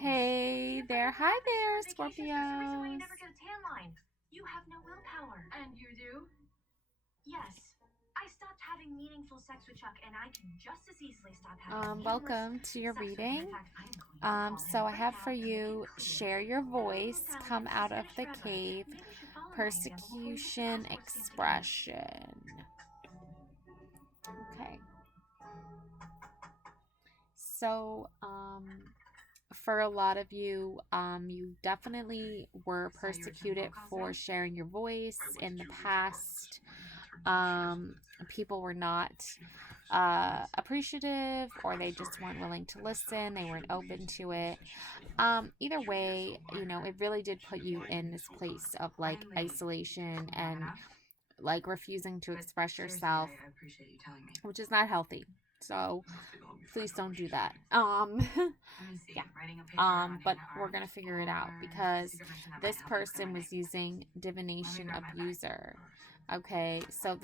Hey there. Hi there, Scorpios. You have no willpower. And you do? Yes. I stopped having meaningful sex with Chuck, and I can just as easily stop having meaningless Welcome to your sex with him. reading. In fact, I am going to call So him I right have now for and make it you clear. share your Hey, voice, come Alex, out of finish the your advice. cave, Maybe you should follow my example before you just persecution, cause more stampeding. expression. Okay. So, for a lot of you, you definitely were persecuted for sharing your voice in the past. People were not appreciative, or they just weren't willing to listen, they weren't open to it. Either way, it really did put you in this place of like isolation and like refusing to express yourself, which is not healthy. So please don't do that. Yeah. But we're gonna figure it out because this person was using divination abuser. Okay, so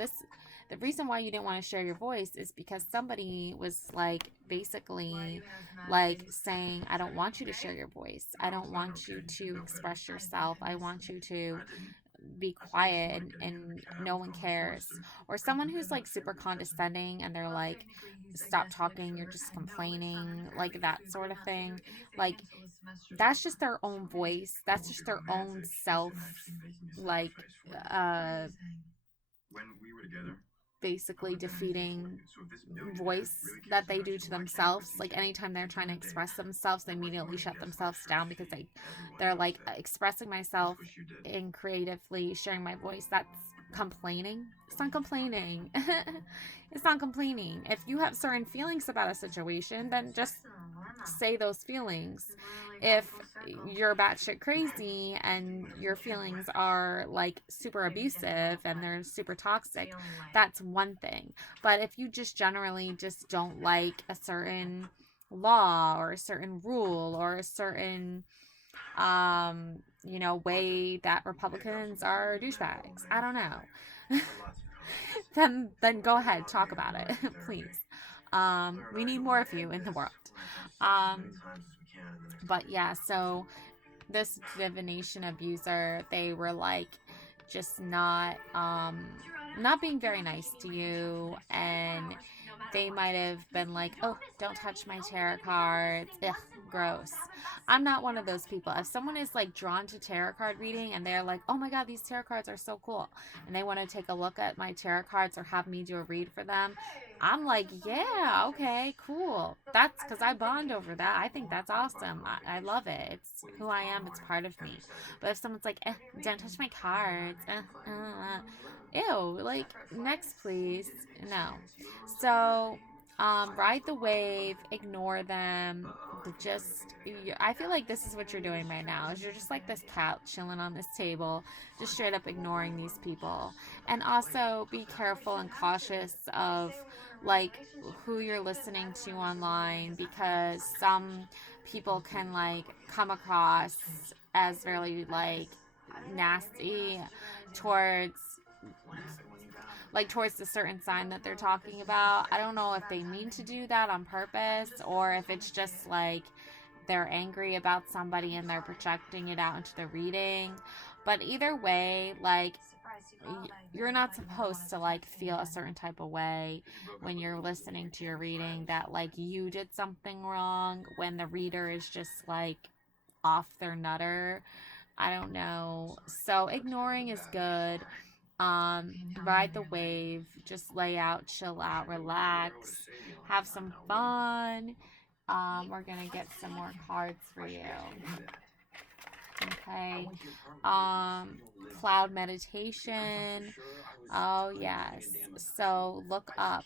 the reason why you didn't want to share your voice is because somebody was like basically like saying, I don't want you to share your voice. I don't want you to express yourself. I want you to be quiet and no one cares. Or someone who's like super condescending and they're like, stop talking, you're just complaining, like that sort of thing. Like, that's just their own voice, that's just their own self, like, uh, basically defeating voice that they do to themselves. Like anytime they're trying to express themselves, they immediately shut themselves down because they're like, expressing myself and creatively sharing my voice, that's complaining. It's not complaining. It's not complaining. If you have certain feelings about a situation, then just say those feelings. If you're batshit crazy and your feelings are like super abusive and they're super toxic, that's one thing. But if you just generally just don't like a certain law or a certain rule or a certain way that Republicans are douchebags, I don't know. Then go ahead, talk about it, please. We need more of you in the world. Um, but yeah, so this divination abuser, they were like just not being very nice to you, and they might have been like, oh, don't touch my tarot cards, ugh, gross. I'm not one of those people. If someone is like drawn to tarot card reading and they're like, oh my god, these tarot cards are so cool, and they want to take a look at my tarot cards or have me do a read for them, I'm like, yeah, okay, cool. That's because I bond over that. I think that's awesome. I love it. It's who I am. It's part of me. But if someone's like, don't touch my cards, ew, like, next, please. No. So, ride the wave, ignore them. Just, I feel like this is what you're doing right now. Is you're just like this cat chilling on this table, just straight up ignoring these people. And also be careful and cautious of like who you're listening to online, because some people can like come across as really like nasty towards towards the certain sign that they're talking about. I don't know if they mean to do that on purpose or if it's just like they're angry about somebody and they're projecting it out into the reading. But either way, like, you're not supposed to like feel a certain type of way when you're listening to your reading that like you did something wrong when the reader is just like off their nutter. I don't know. So ignoring is good. Ride the wave, just lay out, chill out, relax, have some fun. We're gonna get some more cards for you. Okay. Um, Cloud meditation. Oh, yes. So look up.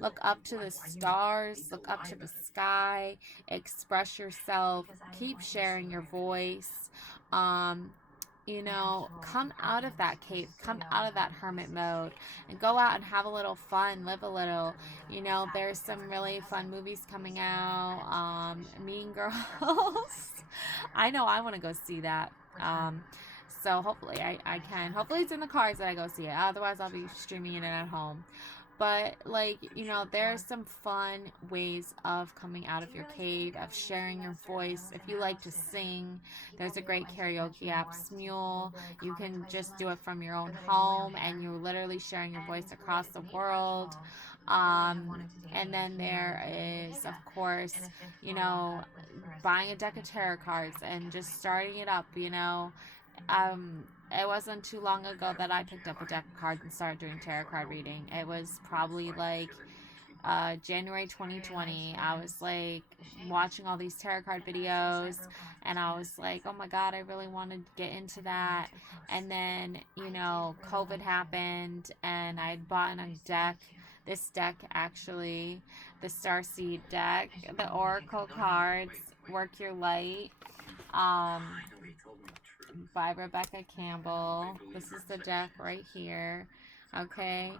Look up to the stars. Look up to the sky. Express yourself. Keep sharing your voice. Um, come out of that cave, come out of that hermit mode, and go out and have a little fun, live a little. There's some really fun movies coming out. Mean Girls. I know I want to go see that. So hopefully I can. Hopefully it's in the cars that I go see it. Otherwise I'll be streaming it at home. But, like, there's some fun ways of coming out of your cave, of sharing your voice. If you like to sing, there's a great karaoke app, Smule. You can just do it from your own home, and you're literally sharing your voice across the world. And then there is, of course, you know, buying a deck of tarot cards and just starting it up. It wasn't too long ago that I picked up a deck of cards and started doing tarot card reading. It was probably like January 2020. I was like watching all these tarot card videos, and I was like, oh my god, I really wanted to get into that. And then, COVID happened, and I had bought a deck. This deck, actually, the Starseed deck, the Oracle cards, Work Your Light. Um, by Rebecca Campbell. This is the deck right here. Okay,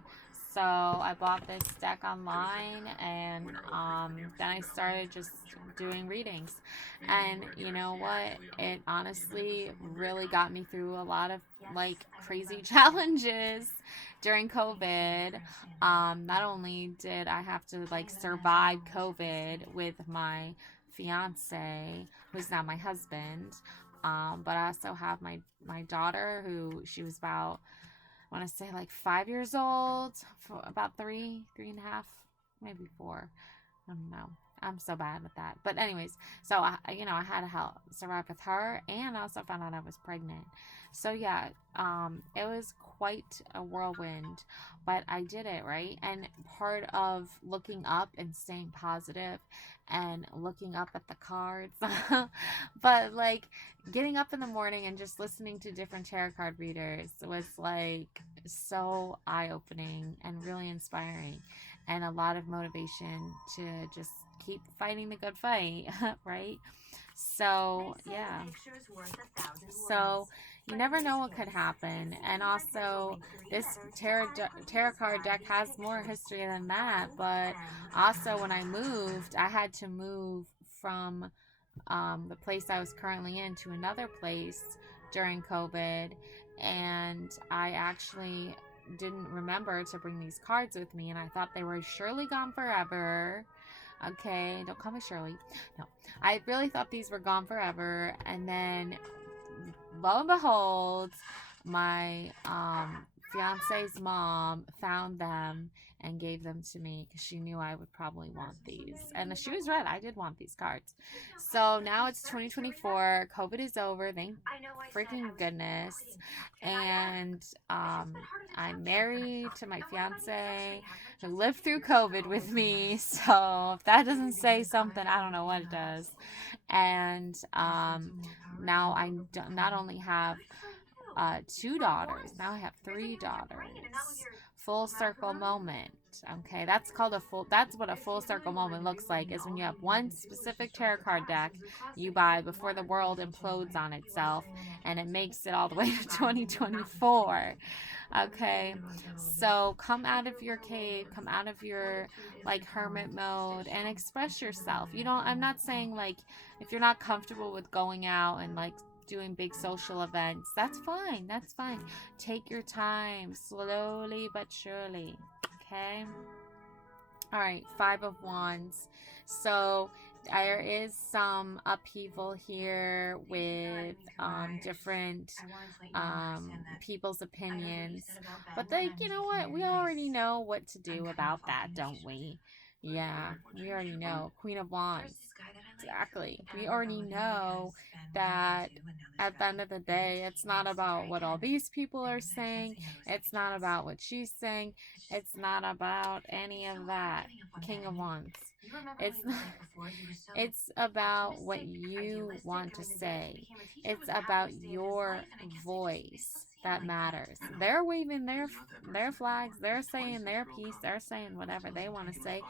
so I bought this deck online, and then I started just doing readings. And you know what? It honestly really got me through a lot of like crazy challenges during COVID. Not only did I have to like survive COVID with my fiance, who's now my husband, but I also have my daughter, who she was about, I want to say like 5 years old, for about three and a half, maybe 4. I don't know. I'm so bad with that. But anyways, so I had to help survive with her, and I also found out I was pregnant. So yeah, it was quite a whirlwind, but I did it, right? And part of looking up and staying positive and looking up at the cards, but like getting up in the morning and just listening to different tarot card readers was like so eye-opening and really inspiring, and a lot of motivation to just keep fighting the good fight, right? So yeah, so you never know what could happen. And also, this tarot card deck has more history than that. But also, when I moved, I had to move from the place I was currently in to another place during COVID, and I actually didn't remember to bring these cards with me, and I thought they were surely gone forever. Okay, don't call me Shirley. No, I really thought these were gone forever, and then lo and behold, my fiance's mom found them and gave them to me because she knew I would probably want these. And she was right, I did want these cards. So now it's 2024, COVID is over, thank freaking goodness. And I'm married to my fiance who lived through COVID with me. So if that doesn't say something, I don't know what it does. And now I not only have 2 daughters, now I have 3 daughters. Full circle moment. Okay, that's what a full circle moment looks like, is when you have one specific tarot card deck you buy before the world implodes on itself, and it makes it all the way to 2024. Okay, so come out of your cave, come out of your like hermit mode, and express yourself. I'm not saying like if you're not comfortable with going out and like doing big social events, that's fine. That's fine. Take your time, slowly but surely. Okay. All right, 5 of Wands. So there is some upheaval here with different people's opinions. But like, you know what? We already know what to do about that, don't we? Yeah, we already know. Queen of Wands. Exactly. We already know that at the end of the day, it's not about what all these people are saying. It's not about what she's saying. It's not about any of that. King of Wands. It's not, it's about what you want to say. It's about your voice that matters. They're waving their flags. They're saying their piece. They're saying whatever they want to say.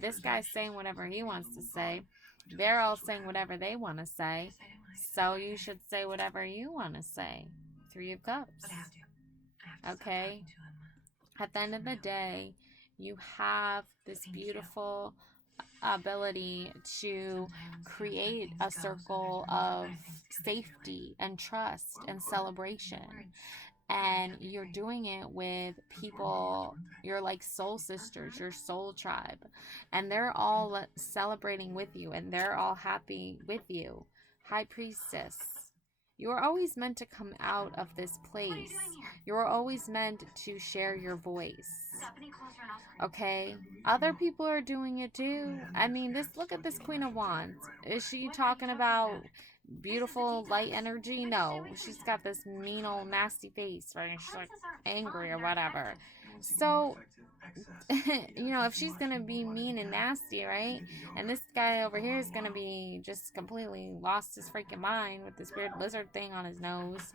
This guy's saying whatever he wants to say. They're all saying whatever they want to say. So you should say whatever you want to say. 3 of Cups. Okay? At the end of the day, you have this beautiful ability to create a circle of safety and trust and celebration. And you're doing it with people, you're like soul sisters, your soul tribe, and they're all celebrating with you, and they're all happy with you. High Priestess, you are always meant to come out of this place. You are always meant to share your voice. Okay? Other people are doing it too. I mean, look at this Queen of Wands. Is she talking about beautiful light energy? No, she's got this mean old nasty face, right? She's like angry or whatever. So, if she's gonna be mean and nasty, right? And this guy over here is gonna be just completely lost his freaking mind with this weird lizard thing on his nose,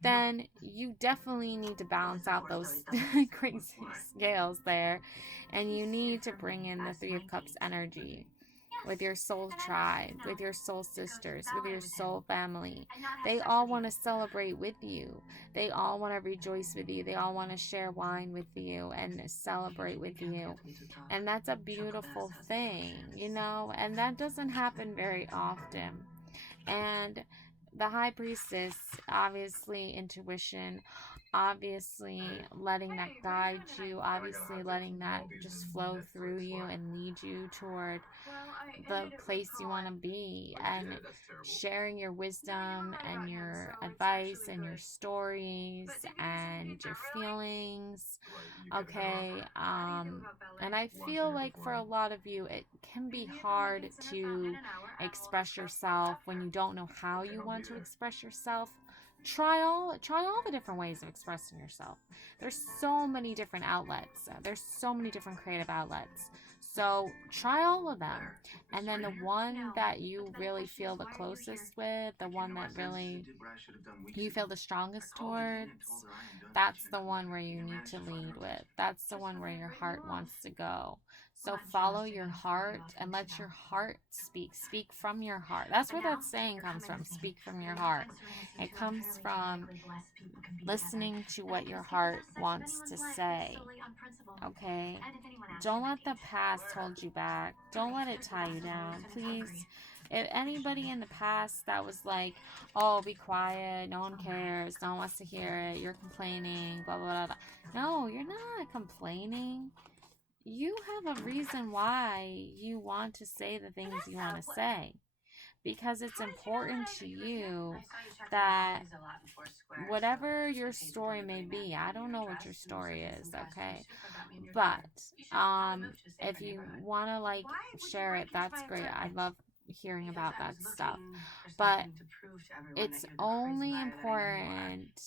then you definitely need to balance out those crazy scales there, and you need to bring in the Three of Cups energy with your soul tribe, with your soul sisters, with your soul family. They all want to celebrate with you. They all want to rejoice with you. They all want to share wine with you and celebrate with you. And that's a beautiful thing, and that doesn't happen very often. And the High Priestess, obviously intuition, obviously letting that guide you, obviously letting that just flow through you and lead you toward the place you want to be, and sharing your wisdom and your advice and your stories and your feelings. Okay, and I feel like for a lot of you it can be hard to express yourself when you don't know how you want to express yourself. Try all the different ways of expressing yourself. There's so many different outlets. There's so many different creative outlets. So try all of them. And then the one that you really feel the closest with, the one that really you feel the strongest towards, that's the one where you need to lead with. That's the one where your heart wants to go. So follow your heart and let your heart speak. Speak from your heart. That's where that saying comes from. Speak from your heart. It comes from listening to what your heart wants to say. Okay? Don't let the past hold you back. Don't let it tie you down. Please. If anybody in the past that was like, oh, be quiet, no one cares, no one wants to hear it, you're complaining, blah, blah, blah, blah. No, you're not complaining. You have a reason why you want to say the things you want to say. Because it's important to you that whatever your story may be, I don't know what your story is, okay? But if you want to share it, that's great. I love hearing about that stuff. But it's only important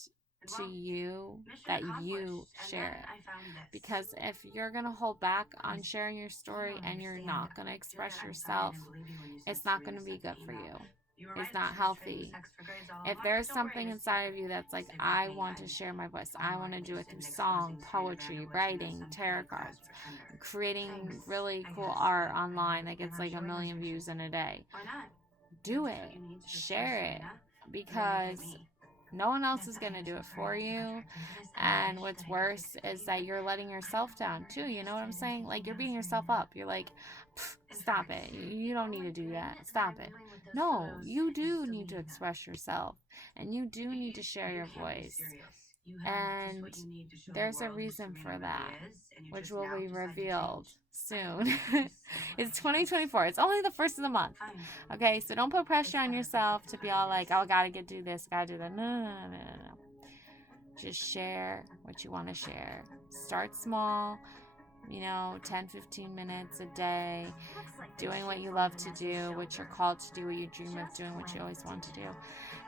to you that you share it. Because if you're going to hold back on sharing your story and you're not going to express yourself, it's not going to be good for you. It's not healthy. If there's something inside of you that's like, I want to share my voice, I want to do it through song, poetry, writing, tarot cards, creating really cool art online that gets like 1 million views in a day, do it. Share it. Because no one else is going to do it for you. And what's worse is that you're letting yourself down too. You know what I'm saying? Like, you're beating yourself up. You're like, stop it. You don't need to do that. Stop it. No, you do need to express yourself. And you do need to share your voice. And there's a reason for that, which will be revealed soon. It's 2024. It's only the first of the month. Okay, so don't put pressure on yourself to be all like, oh, gotta do this, gotta do that. No. Just share what you want to share. Start small, 10, 15 minutes a day, doing what you love to do, what you're called to do, what you dream of doing, what you always want to do.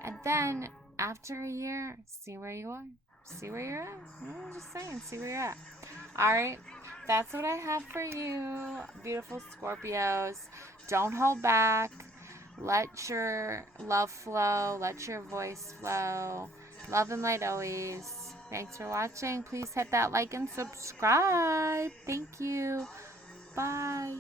And then after a year, see where you are. See where you're at. I'm just saying, see where you're at. All right, that's what I have for you, beautiful Scorpios. Don't hold back. Let your love flow. Let your voice flow. Love and light always. Thanks for watching. Please hit that like and subscribe. Thank you. Bye.